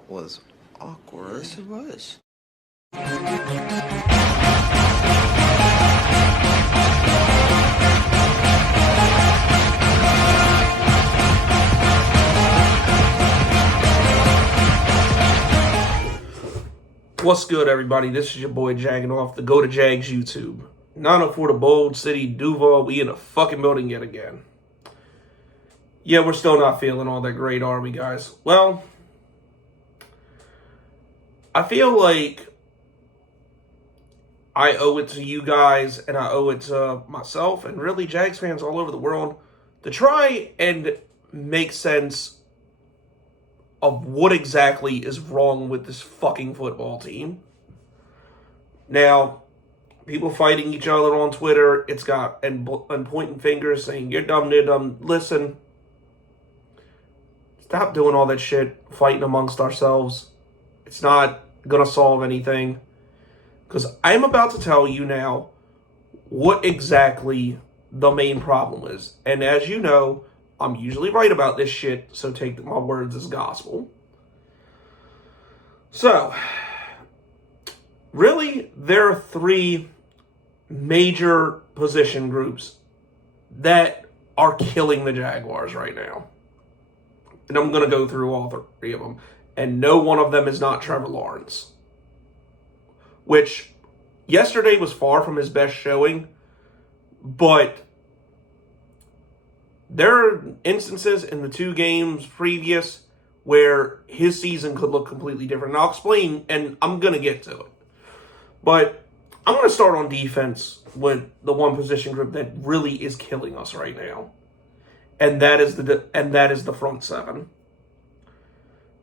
That was awkward. Yes, it was. What's good, everybody? This is your boy Jagging Off the Go to Jags YouTube. 904 the Bold City, Duval. We in a fucking building yet again. Yeah, we're still not feeling all that great, are we, guys? Well, I feel like I owe it to you guys and I owe it to myself and really Jags fans all over the world to try and make sense of what exactly is wrong with this fucking football team. Now, people fighting each other on Twitter, and pointing fingers saying, you're dumb, they're dumb. Listen, stop doing all that shit, fighting amongst ourselves. It's not going to solve anything. Because I'm about to tell you now what exactly the main problem is. And as you know, I'm usually right about this shit, so take my words as gospel. So, really, there are three major position groups that are killing the Jaguars right now. And I'm going to go through all three of them. And no one of them is not Trevor Lawrence. Which, yesterday was far from his best showing, but there are instances in the two games previous where his season could look completely different. And I'll explain, and I'm going to get to it. But I'm going to start on defense with the one position group that really is killing us right now. And that is the front seven.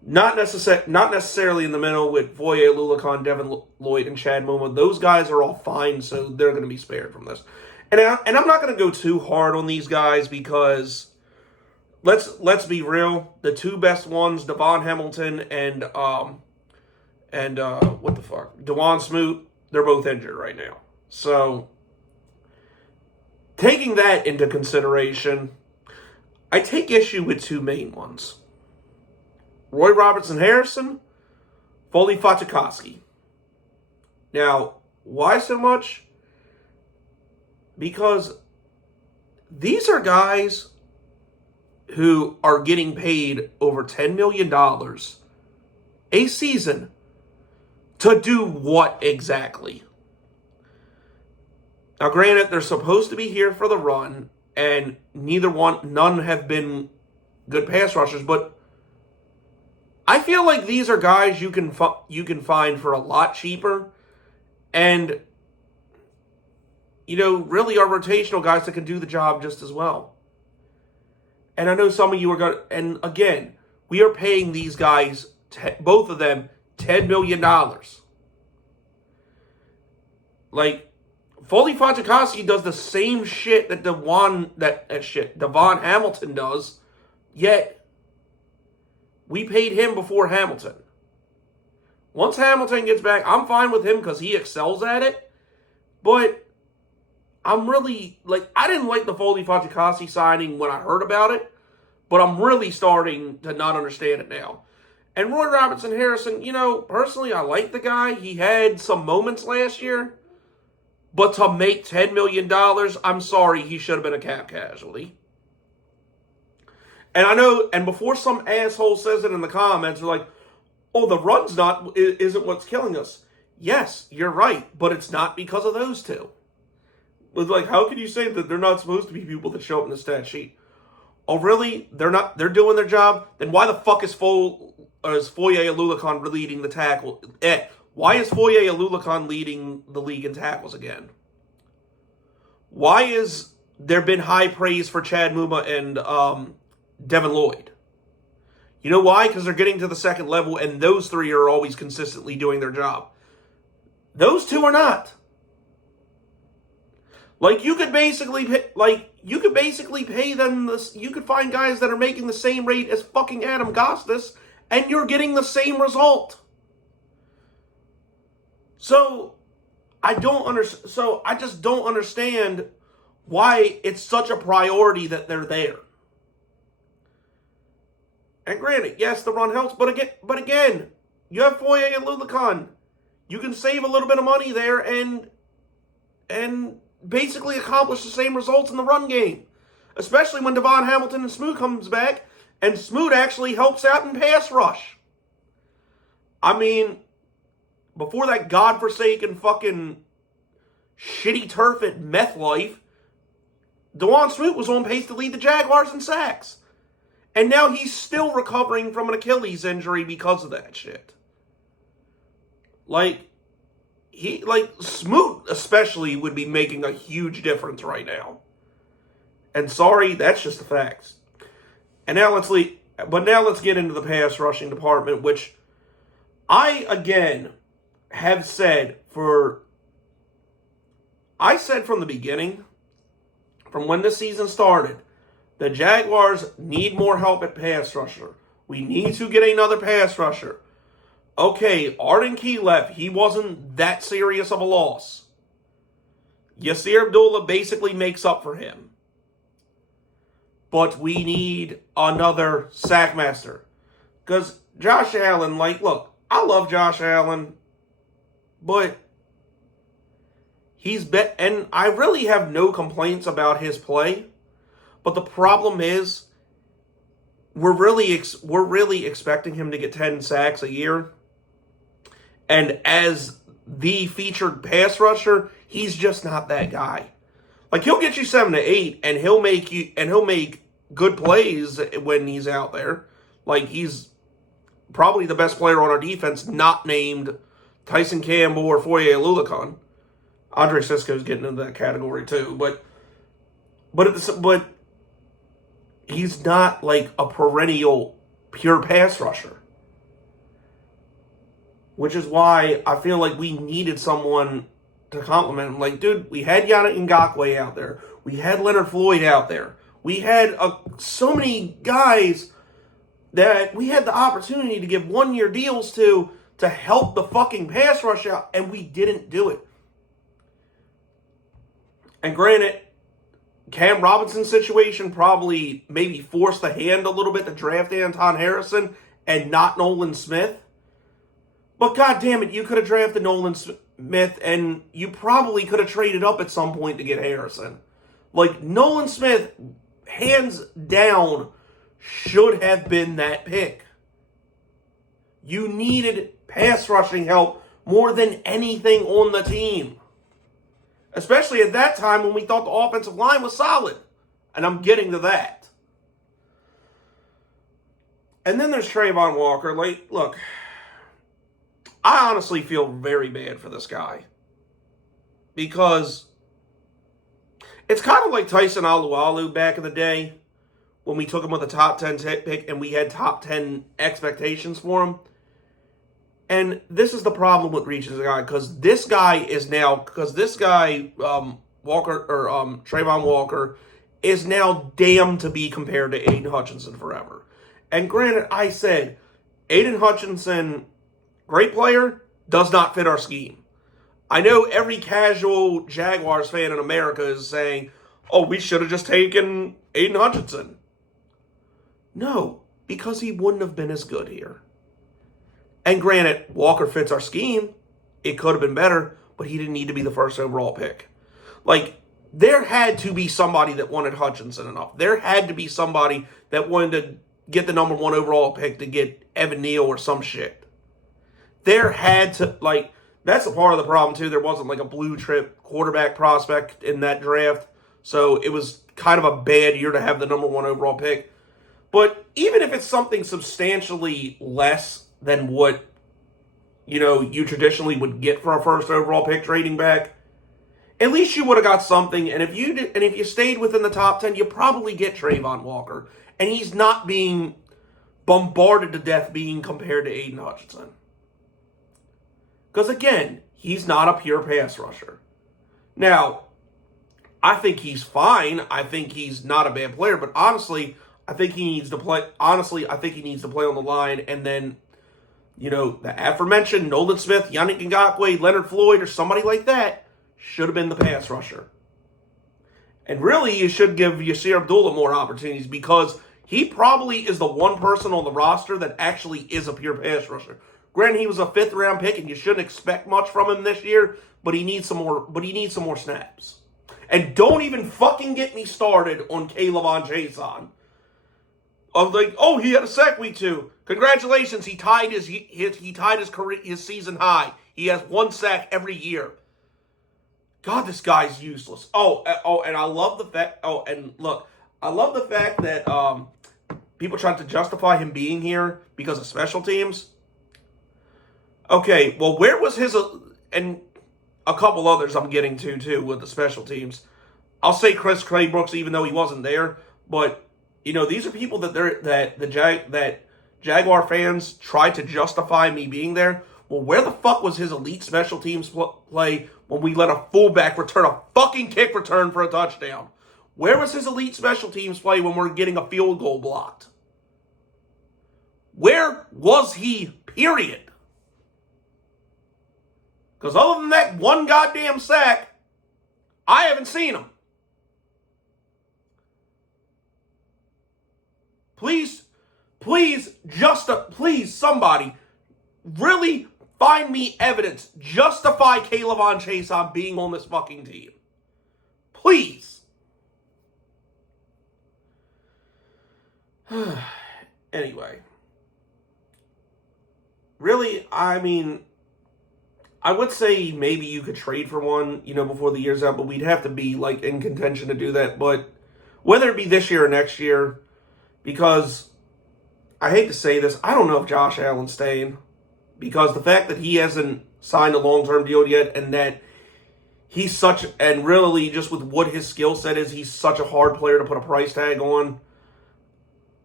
Not necessarily in the middle with Foye Oluokun, Devin Lloyd, and Chad Muma. Those guys are all fine, so they're going to be spared from this. And I'm not going to go too hard on these guys because let's be real. The two best ones, Devon Hamilton and Dewan Smoot, they're both injured right now. So taking that into consideration, I take issue with two main ones. Roy Robertson Harrison, Foley Fatukasi. Now, why so much? Because these are guys who are getting paid over $10 million a season to do what exactly? Now, granted, they're supposed to be here for the run, and none have been good pass rushers, but I feel like these are guys you can find for a lot cheaper, and really are rotational guys that can do the job just as well. And I know some of you are going to, and again, we are paying these guys, both of them, $10 million. Like, Foley Fatukasi does the same shit that Devon Hamilton does, yet we paid him before Hamilton. Once Hamilton gets back, I'm fine with him because he excels at it. But I'm really, I didn't like the Foley Fatukasi signing when I heard about it. But I'm really starting to not understand it now. And Roy Robertson Harrison, personally, I like the guy. He had some moments last year. But to make $10 million, I'm sorry, he should have been a cap casualty. And I know, and before some asshole says it in the comments, they're like, oh, the run's isn't what's killing us. Yes, you're right, but it's not because of those two. It's like, how can you say that they're not supposed to be people that show up in the stat sheet? Oh, really? They're not. They're doing their job? Then why the fuck is Foye Oluokun leading the tackle? Why is Foye Oluokun leading the league in tackles again? Why is there been high praise for Chad Muma and Devin Lloyd? You know why? Because they're getting to the second level, and those three are always consistently doing their job. Those two are not. You could basically pay them this. You could find guys that are making the same rate as fucking Adam Gostis, and you're getting the same result. So I just don't understand why it's such a priority that they're there. And granted, yes, the run helps, but again, you have Foye and Lulikon. You can save a little bit of money there and basically accomplish the same results in the run game. Especially when Devon Hamilton and Smoot comes back, and Smoot actually helps out in pass rush. I mean, before that godforsaken fucking shitty turf at MetLife, DeJuan Smoot was on pace to lead the Jaguars in sacks. And now he's still recovering from an Achilles injury because of that shit. Smoot especially would be making a huge difference right now. And sorry, that's just the facts. And now let's get into the pass rushing department, which I again have said from the beginning, from when the season started, the Jaguars need more help at pass rusher. We need to get another pass rusher. Okay, Arden Key left. He wasn't that serious of a loss. Yasir Abdullah basically makes up for him. But we need another sackmaster. Because Josh Allen, look, I love Josh Allen, but and I really have no complaints about his play. But the problem is, we're really expecting him to get 10 sacks a year. And as the featured pass rusher, he's just not that guy. He'll get you 7 to 8, and he'll make good plays when he's out there. He's probably the best player on our defense, not named Tyson Campbell or Foye Lulikon. Andre Sisco's getting into that category too, but he's not a perennial pure pass rusher. Which is why I feel like we needed someone to complement him. Dude, we had Yannick Ngakoue out there. We had Leonard Floyd out there. We had so many guys that we had the opportunity to give 1-year deals to help the fucking pass rush out, and we didn't do it. And granted, Cam Robinson's situation probably maybe forced the hand a little bit to draft Anton Harrison and not Nolan Smith. But goddammit, you could have drafted Nolan Smith, and you probably could have traded up at some point to get Harrison. Nolan Smith, hands down, should have been that pick. You needed pass rushing help more than anything on the team. Especially at that time when we thought the offensive line was solid. And I'm getting to that. And then there's Trayvon Walker. Look, I honestly feel very bad for this guy. Because it's kind of like Tyson Alualu back in the day when we took him with a top 10 pick and we had top 10 expectations for him. And this is the problem with reaching the guy, because this guy, Trayvon Walker, is now damned to be compared to Aiden Hutchinson forever. And granted, I said, Aiden Hutchinson, great player, does not fit our scheme. I know every casual Jaguars fan in America is saying, oh, we should have just taken Aiden Hutchinson. No, because he wouldn't have been as good here. And granted, Walker fits our scheme. It could have been better, but he didn't need to be the first overall pick. There had to be somebody that wanted Hutchinson enough. There had to be somebody that wanted to get the number 1 overall pick to get Evan Neal or some shit. There had to, that's a part of the problem too. There wasn't a blue chip quarterback prospect in that draft. So it was kind of a bad year to have the number 1 overall pick. But even if it's something substantially less than what, you traditionally would get for a first overall pick trading back, at least you would have got something. And if you stayed within the top 10, you probably get Trayvon Walker. And he's not being bombarded to death being compared to Aiden Hutchinson. Because again, he's not a pure pass rusher. Now, I think he's fine. I think he's not a bad player. But honestly, I think he needs to play. I think he needs to play on the line, and then, the aforementioned Nolan Smith, Yannick Ngakoue, Leonard Floyd, or somebody like that should have been the pass rusher. And really, you should give Yasir Abdullah more opportunities, because he probably is the one person on the roster that actually is a pure pass rusher. Granted, he was a 5th-round pick, and you shouldn't expect much from him this year, but he needs some more. But he needs some more snaps. And don't even fucking get me started on Trayvon Jason. Of like, oh, he had a sack week 2. Congratulations, he tied his season high. He has 1 sack every year. God, this guy's useless. And I love the fact. Oh, and look, I love the fact that people tried to justify him being here because of special teams. Okay, well, where was his and a couple others I'm getting to too with the special teams. I'll say Chris Claybrooks, even though he wasn't there, but these are people that Jaguar fans tried to justify me being there. Well, where the fuck was his elite special teams play when we let a fullback return a fucking kick return for a touchdown? Where was his elite special teams play when we're getting a field goal blocked? Where was he, period? Because other than that one goddamn sack, I haven't seen him. Please, somebody, really find me evidence. Justify Trayvon Chase on being on this fucking team. Please. Anyway. Really, I mean, I would say maybe you could trade for one, before the year's out, but we'd have to be, in contention to do that. But whether it be this year or next year, because I hate to say this, I don't know if Josh Allen's staying. Because the fact that he hasn't signed a long-term deal yet, and that he's and really just with what his skill set is, he's such a hard player to put a price tag on.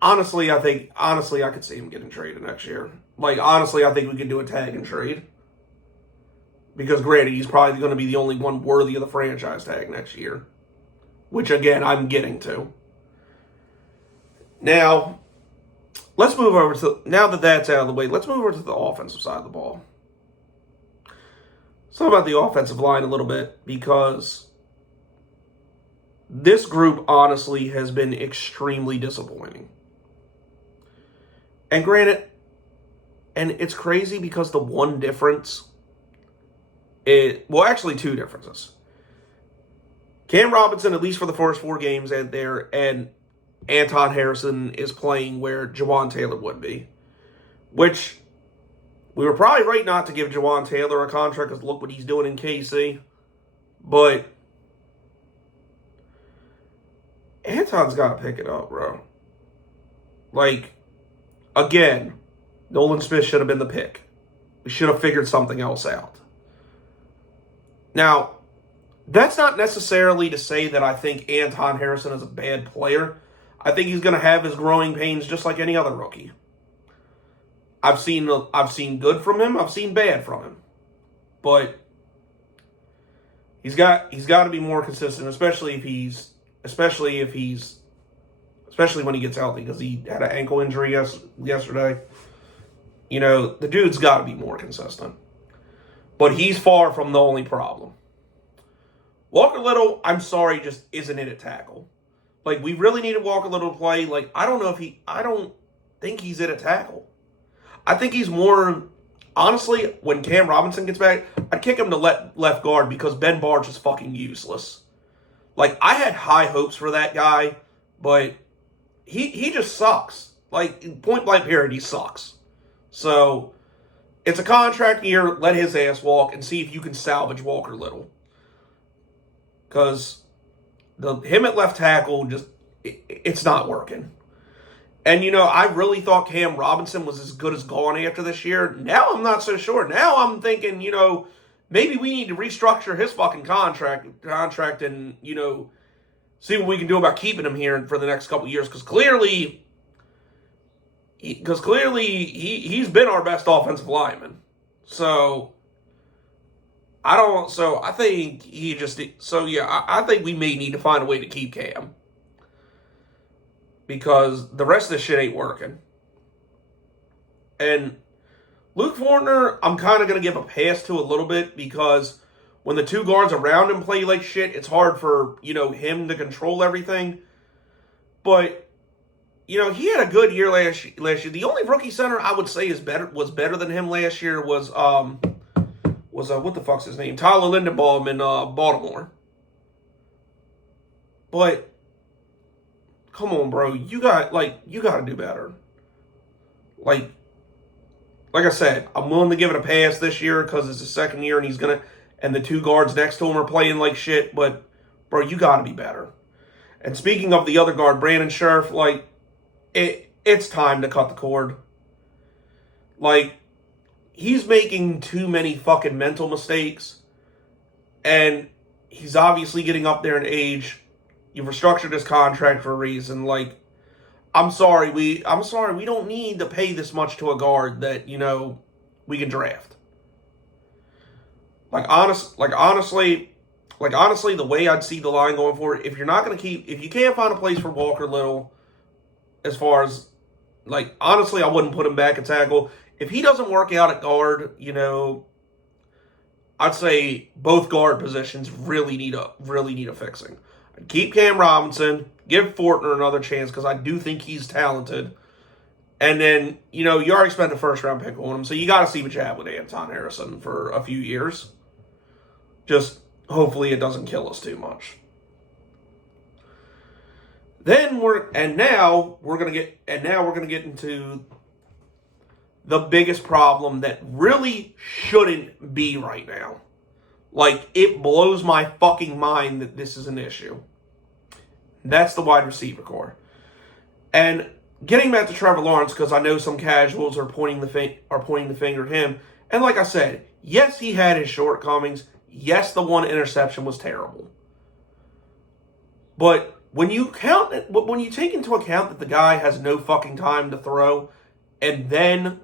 Honestly, I could see him getting traded next year. Honestly, I think we could do a tag and trade. Because granted, he's probably going to be the only one worthy of the franchise tag next year. Which, again, I'm getting to. Now, let's move over to, now that that's out of the way, let's move over to the offensive side of the ball. Let's talk about the offensive line a little bit, because this group, honestly, has been extremely disappointing. And granted, and it's crazy because the one difference, actually 2 differences. Cam Robinson, at least for the first 4 games, and Anton Harrison is playing where Jawan Taylor would be. Which, we were probably right not to give Jawan Taylor a contract, because look what he's doing in KC. But Anton's got to pick it up, bro. Again, Nolan Smith should have been the pick. We should have figured something else out. Now, that's not necessarily to say that I think Anton Harrison is a bad player. I think he's going to have his growing pains just like any other rookie. I've seen good from him. I've seen bad from him. But he's got to be more consistent, especially when he gets healthy, because he had an ankle injury yesterday. The dude's got to be more consistent. But he's far from the only problem. Walker Little, I'm sorry, just isn't it at tackle. We really needed Walker Little to play. I don't think he's at a tackle. I think he's more, honestly, when Cam Robinson gets back, I'd kick him to left guard, because Ben Barch is fucking useless. I had high hopes for that guy, but he just sucks. Point blank period, he sucks. So, it's a contract year, let his ass walk, and see if you can salvage Walker Little. Because him at left tackle, it's not working. And, I really thought Cam Robinson was as good as gone after this year. Now I'm not so sure. Now I'm thinking, maybe we need to restructure his fucking contract and, see what we can do about keeping him here for the next couple of years. Because clearly he's been our best offensive lineman. I think I think we may need to find a way to keep Cam. Because the rest of this shit ain't working. And Luke Fortner, I'm kind of going to give a pass to a little bit, because when the 2 guards around him play like shit, it's hard for, him to control everything. But, he had a good year last year. The only rookie center I would say was better than him last year was what the fuck's his name? Tyler Linderbaum in Baltimore. But come on, bro, you got to do better. Like I said, I'm willing to give it a pass this year because it's his second year and the two guards next to him are playing like shit. But bro, you got to be better. And speaking of the other guard, Brandon Scherf, it's time to cut the cord. He's making too many fucking mental mistakes. And he's obviously getting up there in age. You've restructured his contract for a reason. I'm sorry, we don't need to pay this much to a guard that, we can draft. Honestly, the way I'd see the line going forward, if you can't find a place for Walker Little, as far as, honestly, I wouldn't put him back at tackle. If he doesn't work out at guard, I'd say both guard positions really need a fixing. I'd keep Cam Robinson, give Fortner another chance, because I do think he's talented. And then, you already spent a first-round pick on him, so you got to see what you have with Anton Harrison for a few years. Just hopefully it doesn't kill us too much. Now we're gonna get into the biggest problem that really shouldn't be right now. It blows my fucking mind that this is an issue. That's the wide receiver core. And getting back to Trevor Lawrence, because I know some casuals are pointing the finger at him. And like I said, yes, he had his shortcomings. Yes, the one interception was terrible. But when you take into account that the guy has no fucking time to throw, and then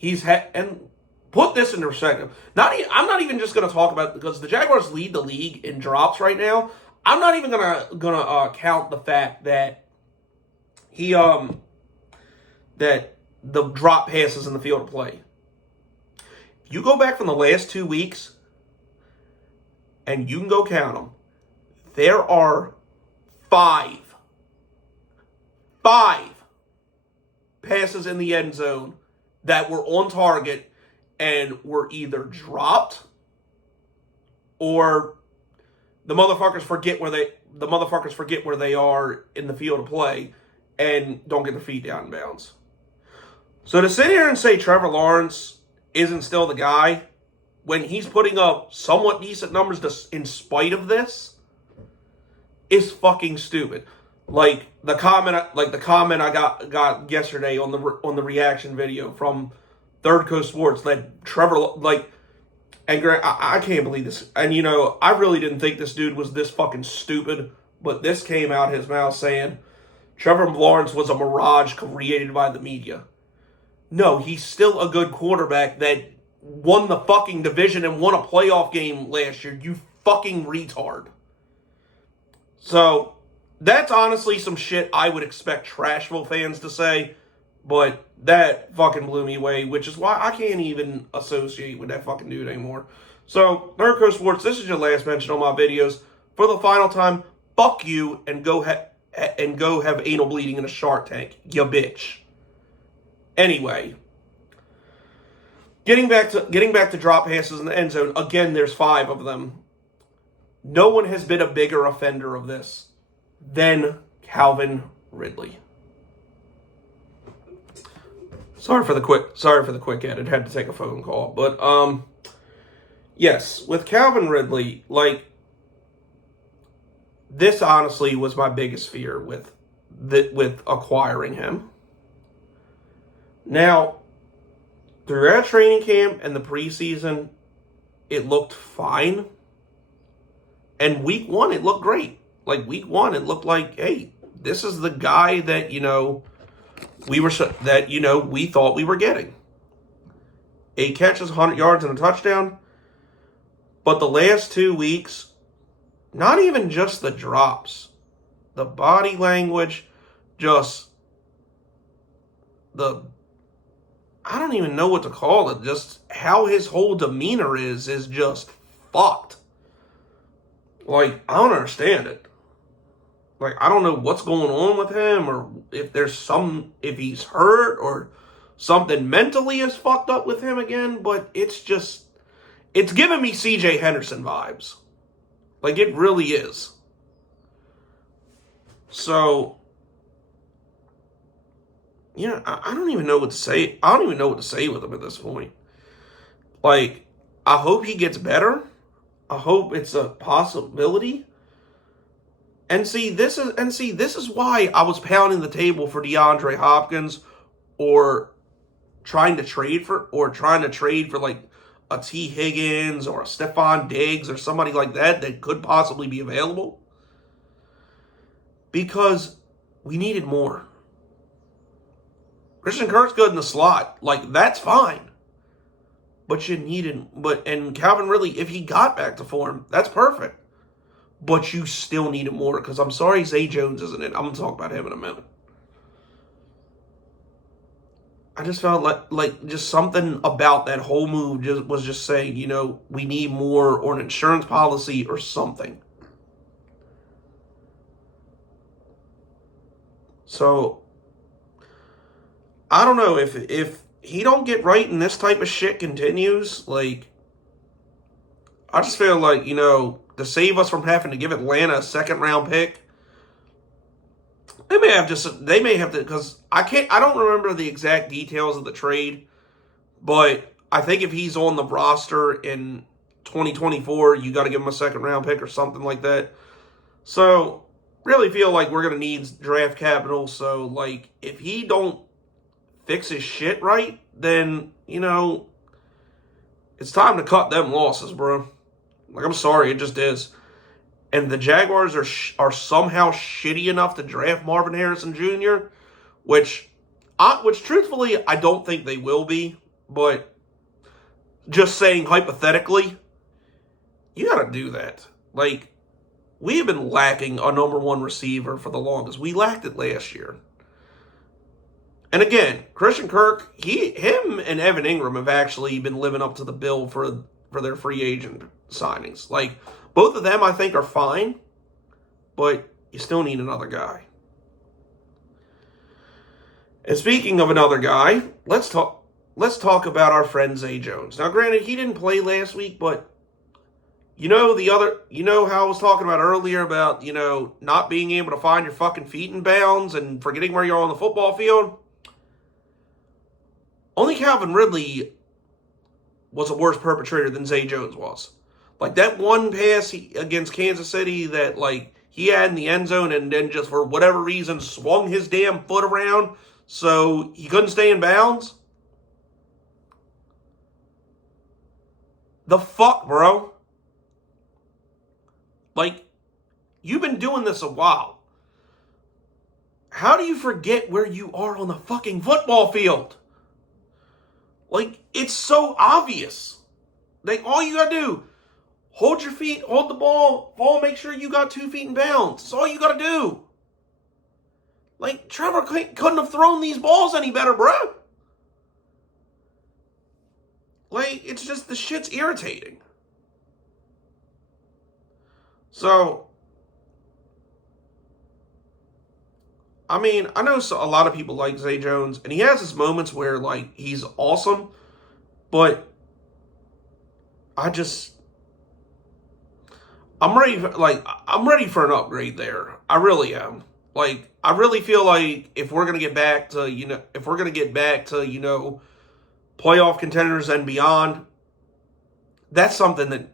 and put this into perspective. I'm not even just going to talk about, because the Jaguars lead the league in drops right now. I'm not even gonna count the fact that that the drop passes in the field of play. You go back from the last 2 weeks, and you can go count them. There are five passes in the end zone that were on target and were either dropped or the motherfuckers forget where they are in the field of play and don't get their feet down in bounds. So to sit here and say Trevor Lawrence isn't still the guy when he's putting up somewhat decent numbers in spite of this is fucking stupid. The comment I got yesterday on the reaction video from Third Coast Sports that Trevor, and Grant, I can't believe this. And I really didn't think this dude was this fucking stupid, but this came out his mouth saying Trevor Lawrence was a mirage created by the media. No, he's still a good quarterback that won the fucking division and won a playoff game last year. You fucking retard. So, that's honestly some shit I would expect Trashville fans to say, but that fucking blew me away, which is why I can't even associate with that fucking dude anymore. So, Third Coast Sports, this is your last mention on my videos. For the final time, fuck you and go have anal bleeding in a shark tank, you bitch. Anyway, getting back to drop passes in the end zone, again, there's 5 of them. No one has been a bigger offender of this than Calvin Ridley. Sorry for the quick edit. Had to take a phone call, but yes, with Calvin Ridley, this honestly was my biggest fear with acquiring him. Now, throughout training camp and the preseason, it looked fine. And week 1, it looked great. Week 1, it looked like, hey, this is the guy that, we thought we were getting. 8 catches, 100 yards, and a touchdown. But the last 2 weeks, not even just the drops, the body language, I don't even know what to call it. Just how his whole demeanor is just fucked. I don't understand it. Like, I don't know what's going on with him, or if he's hurt, or something mentally is fucked up with him again, but it's giving me CJ Henderson vibes. Like, it really is. So, yeah, I don't even know what to say. I don't even know what to say with him at this point. Like, I hope he gets better. I hope it's a possibility. And see, this is why I was pounding the table for DeAndre Hopkins, or trying to trade for like a T. Higgins or a Stephon Diggs or somebody like that could possibly be available. Because we needed more. Christian Kirk's good in the slot. Like, that's fine. But and Calvin Ridley, if he got back to form, that's perfect. But you still needed more, because I'm sorry Zay Jones isn't it. I'm going to talk about him in a minute. I just felt like just something about that whole move was just saying, we need more, or an insurance policy or something. So, I don't know, if he don't get right and this type of shit continues, like, I just feel like, to save us from having to give Atlanta a second round pick, they may have to, because I don't remember the exact details of the trade, but I think if he's on the roster in 2024, you got to give him a second round pick or something like that. So, really feel like we're going to need draft capital. So, like, if he don't fix his shit right, then, it's time to cut them losses, bro. Like, I'm sorry, it just is. And the Jaguars are somehow shitty enough to draft Marvin Harrison Jr., which truthfully, I don't think they will be. But just saying hypothetically, you got to do that. Like, we have been lacking a number one receiver for the longest. We lacked it last year. And again, Christian Kirk, him and Evan Ingram have actually been living up to the bill for their free agent signings. Like, both of them I think are fine, but you still need another guy. And speaking of another guy, let's talk about our friend Zay Jones. Now, granted, he didn't play last week, but how I was talking about earlier about, not being able to find your fucking feet in bounds and forgetting where you're on the football field? Only Calvin Ridley was a worse perpetrator than Zay Jones was. Like, that one pass against Kansas City that, like, he had in the end zone and then just for whatever reason swung his damn foot around so he couldn't stay in bounds. The fuck, bro? Like, you've been doing this a while. How do you forget where you are on the fucking football field? Like, it's so obvious. Like, all you gotta do, hold your feet, hold the ball, make sure you got 2 feet in bounds. That's all you gotta do. Like, Trevor couldn't have thrown these balls any better, bro. Like, it's just, the shit's irritating. So, I mean, I know a lot of people like Zay Jones, and he has his moments where, like, he's awesome, but I'm ready for an upgrade there. I really am. Like, I really feel like if we're gonna get back to, playoff contenders and beyond, that's something that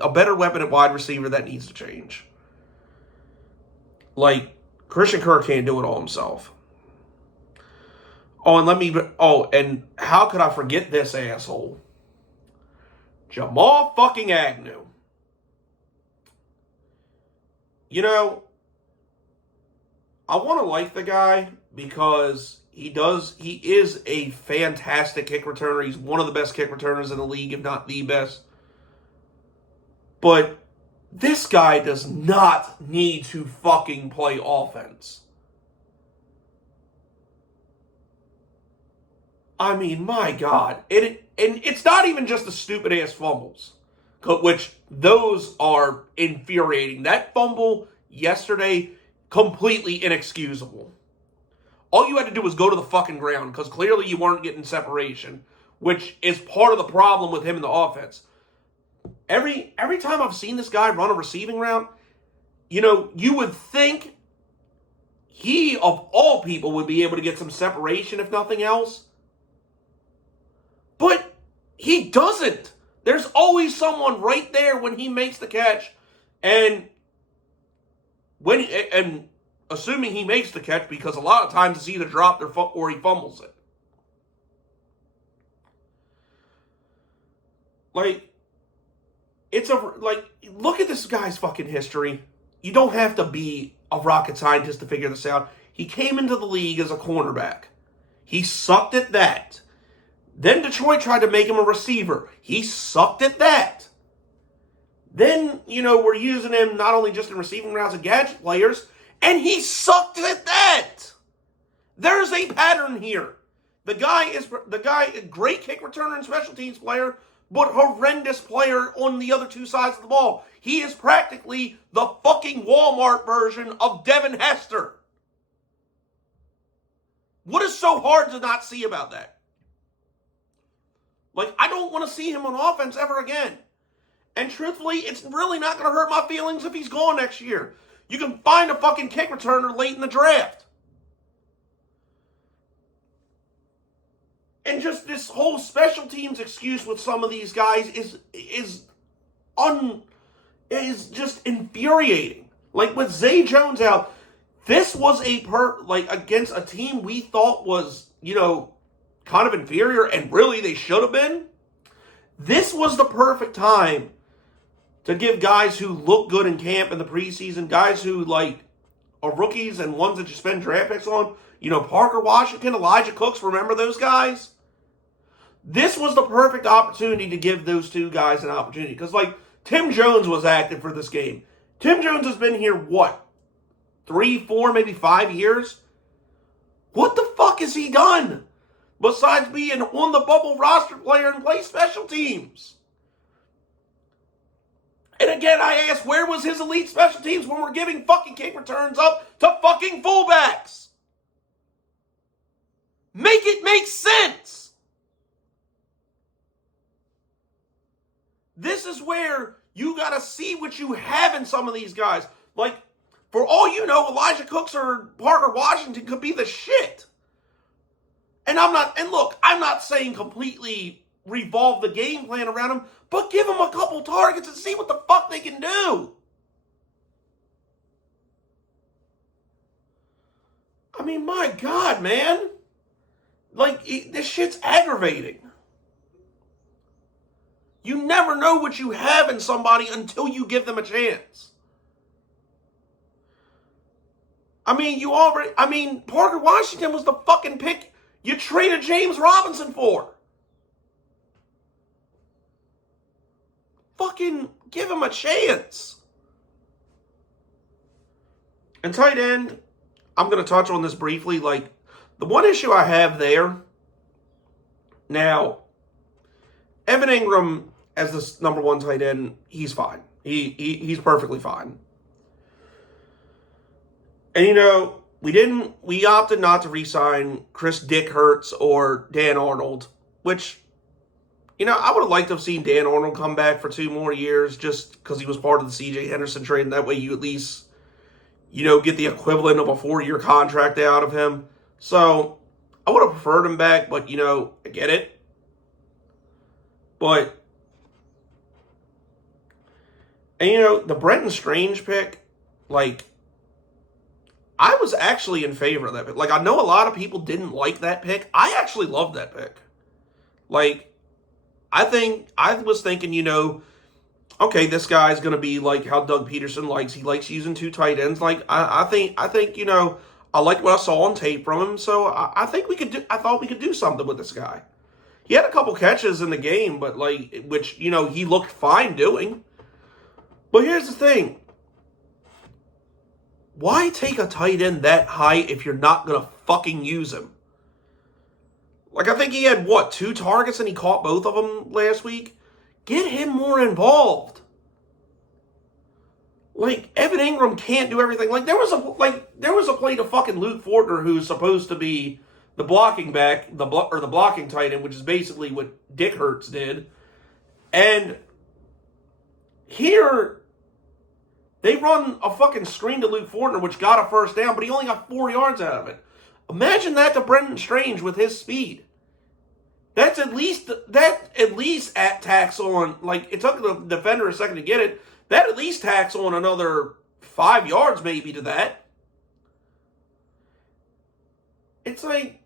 a better weapon at wide receiver that needs to change. Like, Christian Kirk can't do it all himself. And how could I forget this asshole? Jamal fucking Agnew. I want to like the guy because he is a fantastic kick returner. He's one of the best kick returners in the league, if not the best. But this guy does not need to fucking play offense. I mean, my God. And it's not even just the stupid-ass fumbles, which those are infuriating. That fumble yesterday completely inexcusable. All you had to do was go to the fucking ground, because clearly you weren't getting separation, which is part of the problem with him in the offense. Every time I've seen this guy run a receiving route, you would think he, of all people, would be able to get some separation, if nothing else. But he doesn't. There's always someone right there when he makes the catch, and assuming he makes the catch, because a lot of times it's either dropped or he fumbles it. Look at this guy's fucking history. You don't have to be a rocket scientist to figure this out. He came into the league as a cornerback. He sucked at that. Then Detroit tried to make him a receiver. He sucked at that. Then, we're using him not only just in receiving routes and gadget players, and he sucked at that. There's a pattern here. The guy, a great kick returner and special teams player, but horrendous player on the other two sides of the ball. He is practically the fucking Walmart version of Devin Hester. What is so hard to not see about that? I don't want to see him on offense ever again. And truthfully, it's really not going to hurt my feelings if he's gone next year. You can find a fucking kick returner late in the draft. And just this whole special teams excuse with some of these guys is just infuriating. With Zay Jones out, this was against a team we thought was, kind of inferior, and really they should have been. This was the perfect time to give guys who look good in camp in the preseason, guys who are rookies and ones that you spend draft picks on, Parker Washington, Elijah Cooks, remember those guys? This was the perfect opportunity to give those two guys an opportunity. Because, Tim Jones was active for this game. Tim Jones has been here, 3, 4, maybe 5 years? What the fuck has he done? Besides being on the bubble roster player and play special teams. And again, I ask, where was his elite special teams when we're giving fucking kick returns up to fucking fullbacks? Make it make sense. This is where you got to see what you have in some of these guys. For all you know, Elijah Cooks or Parker Washington could be the shit. And I'm not saying completely revolve the game plan around him, but give him a couple targets and see what the fuck they can do. I mean, my God, man. This shit's aggravating. You never know what you have in somebody until you give them a chance. Parker Washington was the fucking pick you traded James Robinson for. Fucking give him a chance. And tight end, I'm going to touch on this briefly. The one issue I have there, now, Evan Ingram as this number one tight end, he's fine. He's perfectly fine. And we opted not to re-sign Chris Dick Hurts or Dan Arnold, which, I would have liked to have seen Dan Arnold come back for 2 more years just because he was part of the C.J. Henderson trade, and that way you at least, get the equivalent of a 4-year contract out of him. So, I would have preferred him back, but, I get it. But, and, the Brenton Strange pick, I was actually in favor of that pick. I know a lot of people didn't like that pick. I actually loved that pick. I was thinking, okay, this guy's going to be how Doug Peterson likes. He likes using 2 tight ends. I think, I liked what I saw on tape from him. So I thought we could do something with this guy. He had a couple catches in the game, but which, he looked fine doing. But here's the thing. Why take a tight end that high if you're not going to fucking use him? I think he had, 2 targets and he caught both of them last week? Get him more involved. Like, Evan Ingram can't do everything. Like, there was a play to fucking Luke Fortner, who's supposed to be the blocking back, the blocking tight end, which is basically what Dick Hurts did. And here, they run a fucking screen to Luke Fortner, which got a first down, but he only got 4 yards out of it. Imagine that to Brendan Strange with his speed. That at least tacks on, like, it took the defender a second to get it. That at least tacks on another 5 yards maybe to that. It's like,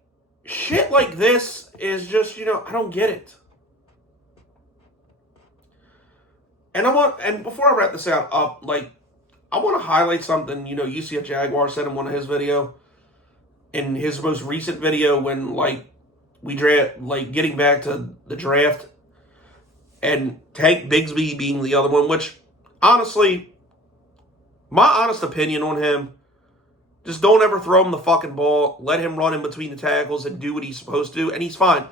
shit like this is just, I don't get it. And before I wrap this out, I want to highlight something, UCF Jaguar said in one of his video, in his most recent video when, we draft, getting back to the draft, and Tank Bigsby being the other one, which, honestly, my honest opinion on him, just don't ever throw him the fucking ball, let him run in between the tackles and do what he's supposed to do, and he's fine.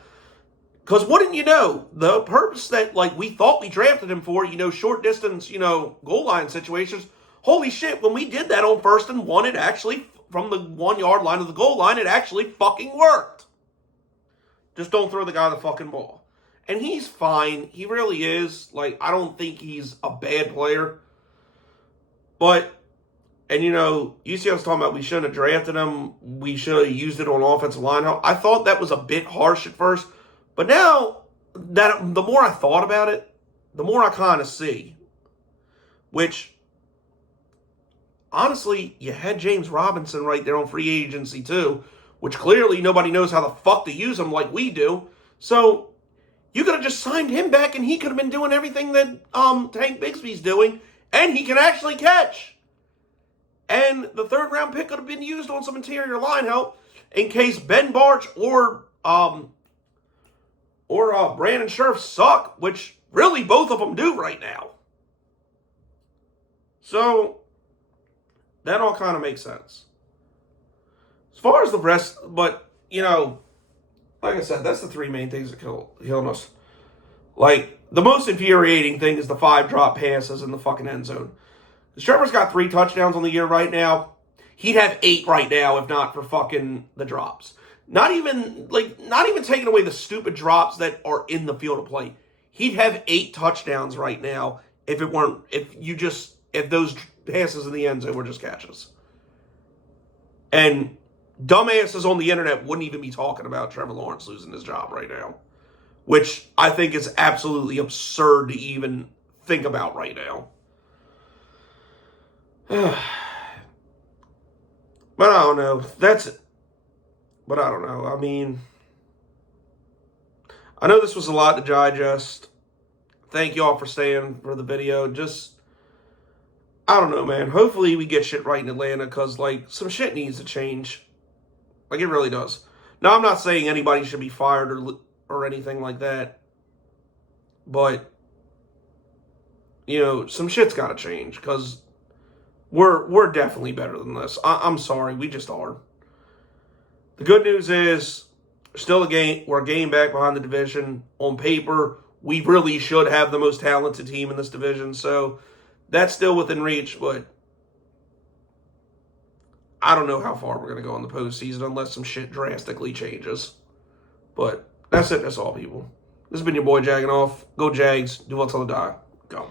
Because wouldn't you know, the purpose that, we thought we drafted him for, short distance, goal line situations, holy shit, when we did that on 1st and 1, it actually, from the 1 yard line of the goal line, it actually fucking worked. Just don't throw the guy the fucking ball. And he's fine. He really is. I don't think he's a bad player. But, and UCF was talking about we shouldn't have drafted him. We should have used it on offensive line help. I thought that was a bit harsh at first. But now, that the more I thought about it, the more I kind of see. Which, honestly, you had James Robinson right there on free agency too, which clearly nobody knows how the fuck to use him like we do. So, you could have just signed him back and he could have been doing everything that Tank Bigsby's doing, and he can actually catch. And the 3rd round pick could have been used on some interior line help in case Ben Barch or Brandon Scherf suck, which really both of them do right now. So, that all kind of makes sense. As far as the rest, but, like I said, that's the 3 main things that killing us. The most infuriating thing is the 5 drop passes in the fucking end zone. Trevor's got 3 touchdowns on the year right now. He'd have 8 right now if not for fucking the drops. Not even taking away the stupid drops that are in the field of play. He'd have 8 touchdowns right now if those passes in the end zone were just catches. And dumbasses on the internet wouldn't even be talking about Trevor Lawrence losing his job right now, which I think is absolutely absurd to even think about right now. But I don't know. That's it. But I don't know. I mean, I know this was a lot to digest. Thank y'all for staying for the video. Just, I don't know, man. Hopefully we get shit right in Atlanta because, some shit needs to change. It really does. Now, I'm not saying anybody should be fired or anything like that. But, some shit's got to change because we're definitely better than this. I'm sorry. We just are. The good news is, we're a game back behind the division. On paper, we really should have the most talented team in this division. So, that's still within reach, but I don't know how far we're going to go in the postseason unless some shit drastically changes. But that's it. That's all, people. This has been your boy Jagging Off. Go Jags. Do until I die. Go.